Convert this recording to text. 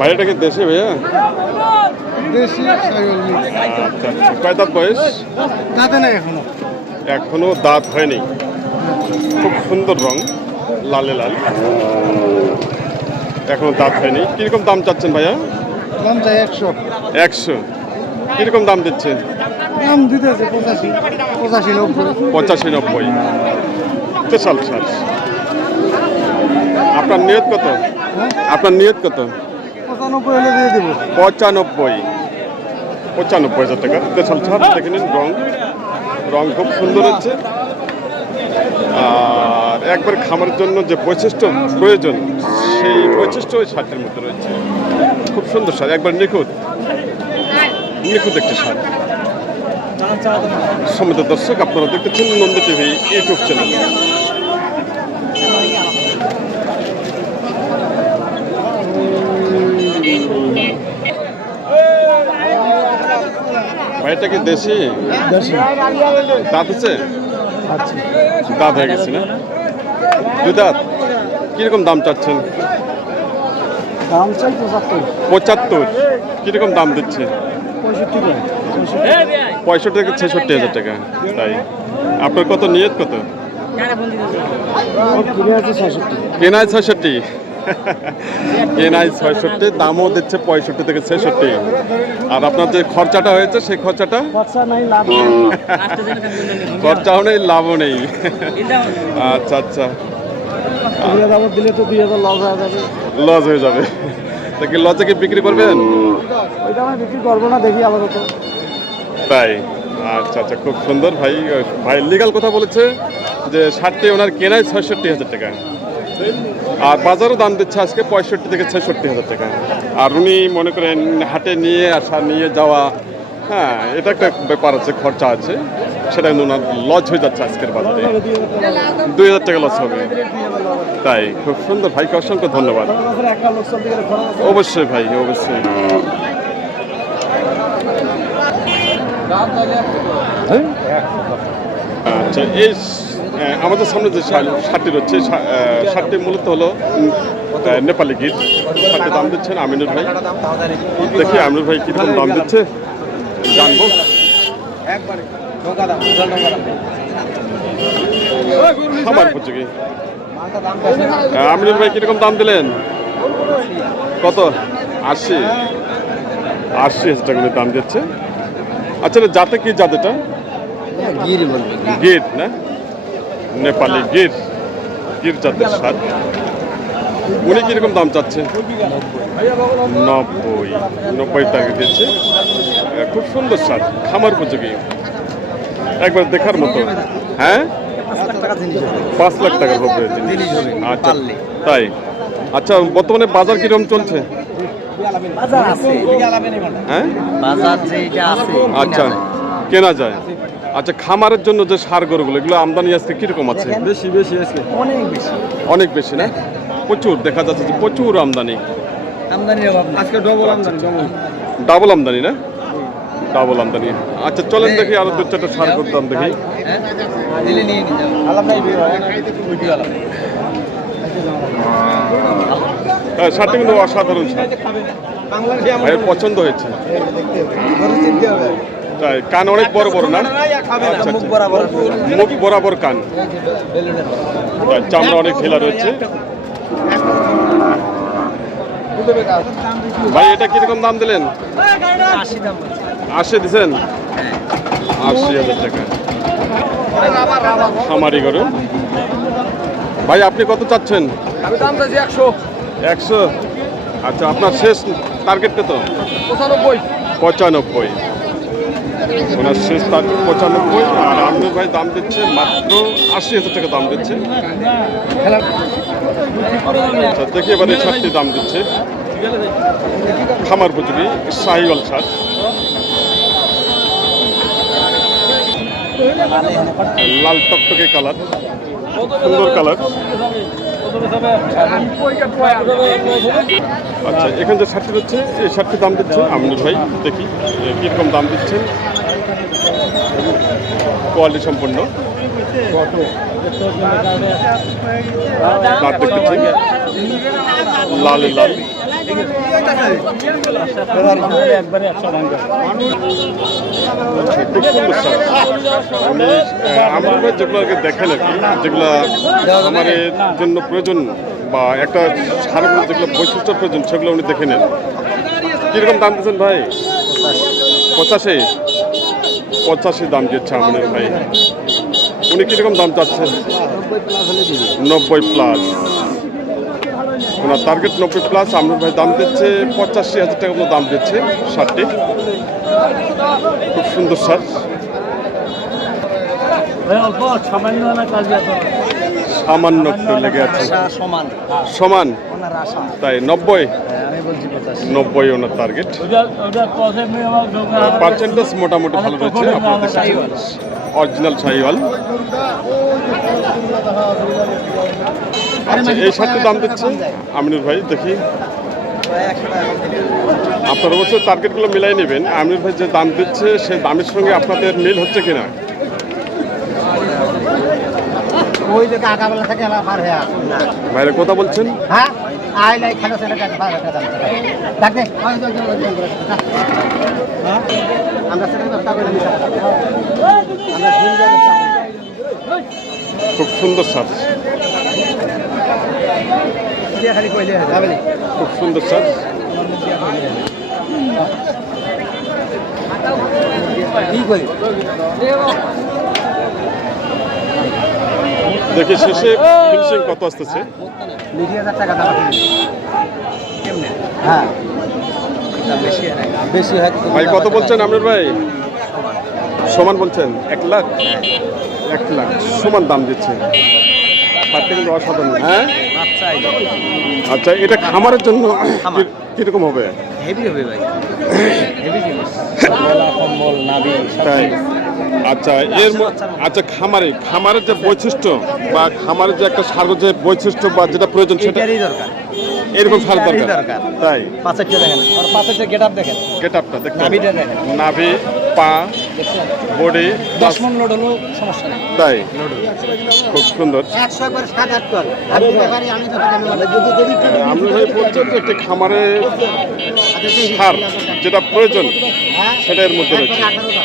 ভাইয়াটা কি দেশে ভাইয়া? দেশি আচ্ছা কয় দাঁত বয়স? দাঁতে নাই এখনো দাঁত হয়নি। খুব সুন্দর রং, লালে লাল, এখনো দাঁত হয়নি। কিরকম দাম চাচ্ছেন ভাইয়া? দাম চাই 100। 100 কিরকম দাম দিচ্ছেন? দাম দিতেছে 85, 90। 85-90 স্পেশাল ছাড়। আপনার নিয়ত কত? আপনার নিয়ত কত? 95 হলে দিয়ে দেবো। 95,000 টাকা স্পেশাল ছাড়। দেখে নিন রং খুব সুন্দর হচ্ছে। আর একবার খামারের জন্য যে বৈশিষ্ট্য প্রয়োজন, সেই বৈশিষ্ট্য ওই শার্টের মধ্যে রয়েছে। খুব সুন্দর শার্ট, একবার নিখুঁত একটি শার্ট। সম্মানিত দর্শক, আপনারা দেখতেছেন নন্দী টিভি ইউটিউব চ্যানেল। ভাইটা কি দেশি? দাঁত আছে? দাঁত হয়ে গেছে না? দুই দাঁত। কিরকম দাম চাচ্ছেন? দাম চাই 75। কিরকম দাম দিচ্ছে? 65 থেকে 66,000 টাকা। তাই আপনার কত নিয়ত কত? কেনায় 66, কেনায় 66, দামও দিচ্ছে 65 থেকে 66। আর আপনার যে খরচাটা হয়েছে সেই খরচাটা? খরচাও নেই, লাভও নেই। আচ্ছা আচ্ছা, দিলে তো 2000 লস হয়ে যাবে। লস হয়ে যাবে। তা কি লসে কি বিক্রি করবেন? ওইটা আমি বিক্রি করবো না, দেখি আপাতত। তাই আচ্ছা আচ্ছা, খুব সুন্দর। ভাই লিগাল কথা বলেছে যে শার্টটি ওনার কেনায় 66,000 টাকা, আর বাজারও দাম দিচ্ছে আজকে 65 থেকে 66,000 টাকা। আর উনি মনে করেন হাটে নিয়ে আসা, নিয়ে যাওয়া, হ্যাঁ এটা একটা ব্যাপার আছে, খরচা আছে, সেটা ওনার লস হয়ে যাচ্ছে আজকের বাজারে। 2,000 টাকা লস হবে। তাই খুব সুন্দর, ভাইকে অসংখ্য ধন্যবাদ। অবশ্যই ভাই, অবশ্যই। আচ্ছা, এই আমাদের সামনে যে শার্টটি রয়েছে, শার্টটি মূলত হলো নেপালি গির। শার্টের দাম দিচ্ছেন আমিনুর ভাই। দেখি আমিনুর ভাই কীরকম দাম দিচ্ছে জানবো। খাবার হচ্ছে কি আমিনুর ভাই কীরকম দাম দিলেন? কত? 80,000 টাকা দাম দিচ্ছে। আচ্ছা, যাতে কি জাত? এটা গির না, নেপালি গির জাতের শার্ট। উনি কিরকম দাম চাচ্ছে? 90 টাকা দিচ্ছে। খুব সুন্দর শার্ট, খামার উপযোগী, একবার দেখার মতো। হ্যাঁ, 5 লাখ টাকার উপরে। আচ্ছা তাই। আচ্ছা, বর্তমানে বাজার কিরকম চলছে? হ্যাঁ, আচ্ছা কেনা যায়। আচ্ছা, খামারের জন্য যে সার গরুগুলো, এগুলো আমদানি আজকে কিরকম আছে? বেশি আজকে, অনেক বেশি না? প্রচুর দেখা যাচ্ছে যে প্রচুর আমদানি। আজকে ডবল আমদানি। ডাবল আমদানি না? ডাবল আমদানি। আচ্ছা চলেন দেখি আরো 2-4টা সার গরুর দাম দেখি। হ্যাঁ, শার্টটি কিন্তু অসাধারণ শার্ট, ভাইয়ের পছন্দ হয়েছে। তাই কান অনেক বড় বড় না? আচ্ছা, মুখ বরাবর কান, চামড়া অনেক ঢিলা রয়েছে। ভাই এটা কিরকম দাম দিলেন? 80 দিচ্ছেন? 80,000 টাকা খামারি গরু। ভাই আপনি কত চাচ্ছেন? আমি দাম চাইছি 100। 100? আচ্ছা, আপনার শেষ টার্গেট কত? 95। ওনার শেষ টার্গেট 95। আর আমিনুর ভাই দাম দিচ্ছে মাত্র 80,000 টাকা দাম দিচ্ছে। আচ্ছা, দেখি এবারে শার্টটি দাম দিচ্ছে। খামার উপযোগী শাহিওয়াল শার্ট, লাল টকটকে কালার, সুন্দর কালার। আচ্ছা, এখানে যে শার্টটি হচ্ছে, এই শার্টটির দাম দিচ্ছে আমিনুর ভাই। দেখি কীরকম দাম দিচ্ছেন। কোয়ালিটি সম্পন্ন দাঁত দেখতেছেন লাল লাল। একবারে 100 ভাঙবে। খুব সুন্দর স্যার। উনি আমার ভাই যেগুলো আগে দেখেন আর কি, যেগুলো আমার জন্য প্রয়োজন বা একটা সারের মধ্যে যেগুলো বৈশিষ্ট্য প্রয়োজন সেগুলো উনি দেখে নেন। কীরকম দাম দিচ্ছেন ভাই? 85 85 দাম দিচ্ছে আমাদের ভাই। উনি কীরকম দাম চাচ্ছেন? 90 প্লাস। ওনার টার্গেট 90 প্লাস। আমার ভাই দাম দিচ্ছে 85,000 টাকা মতো দাম দিচ্ছে শার্টটি। খুব সুন্দর শার্ট। অল্প সামান্য না কাজে আছে। সামান্য একটু লেগে আছে। সমান সমান ওনার আশা। তাই 90 আমি বলছি 85। 90 ওনার টার্গেট। ওটা পথে মেয়ে আমার পার্সেন্টেজ মোটামুটি ভালো রয়েছে। আপনারা দেখছেন অরিজিনাল শাহিওয়াল। আচ্ছা, এই শার্টটির দাম দিচ্ছেন আমিনুর ভাই, দেখি আপনার অবশ্যই টার্গেটগুলো মিলাই নেবেন। আমিনুর ভাই যে দাম দিচ্ছে সেই দামের সঙ্গে আপনাদের মিল হচ্ছে কিনা। ওই যে আগাবেলা থেকে এলা পার হয়ে আসুন না। ভাইরা কথা বলছেন? হ্যাঁ আই লাই খেলো সেটা কাজ পার একটা দাম দেখ দে আমরা সেটা ব্যবস্থা করে নিতে আমরা ভুল ব্যবস্থা খুব সুন্দর শার্ট, দিয়ে খালি কইলে যাবে খুব সুন্দর শার্ট। কি কই দেখি শেষে ফিনিশিং কত আসতেছে। 20,000 টাকা দাম কেমনে? হ্যাঁ বেশি বেশি হয় ভাই কত বলছেন আমিনুর ভাই? সমান বলছেন? 1 লাখ? 1 লাখ সমান দাম দিচ্ছে। শার্টটা কিন্তু অসাধারণ। হ্যাঁ আচ্ছা, এটা খামারের জন্য কিরকম হবে? হেভি হবে ভাই হেভি জিনিস গলা কম্বল নাভি তাই আচ্ছা, আচ্ছা খামারের যে বৈশিষ্ট্য বা খামারের যে একটা সার যে বৈশিষ্ট্য বা যেটা প্রয়োজন সেটা এটারই দরকার। এরকম সার এটারই দরকার। দরকার। তাই পাঁচেরটা দেখেন আর পাঁচেরটা গেটআপ দেখেন গেট আপটা দেখতে নাভিটা হবে। দেখেন নাভি, পা, বডি 10 মণ লোড হলেও সমস্যা নেই তাই খুব সুন্দর। 100 করে 7-8 টন আমি ব্যাপারী আমি যদি আমরা ভাই বলছেন যে একটি খামারে সার যেটা প্রয়োজন সেটা এর মধ্যে রয়েছে। 18 টাকা